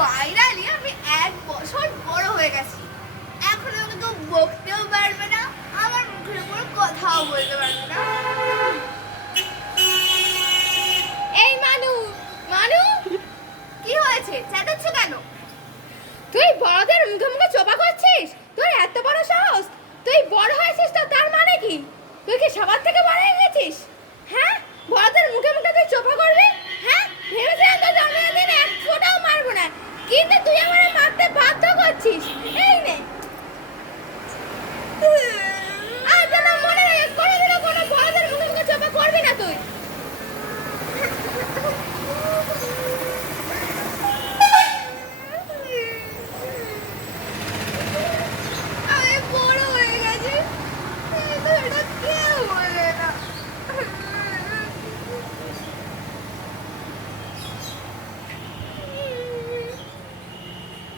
Finally আমি 1 বছর বড় হয়ে গেছি। এখন আমাকে কেউ বকতেও পারবে না, আমার মুখের উপর কথাও বলতে পারবে না।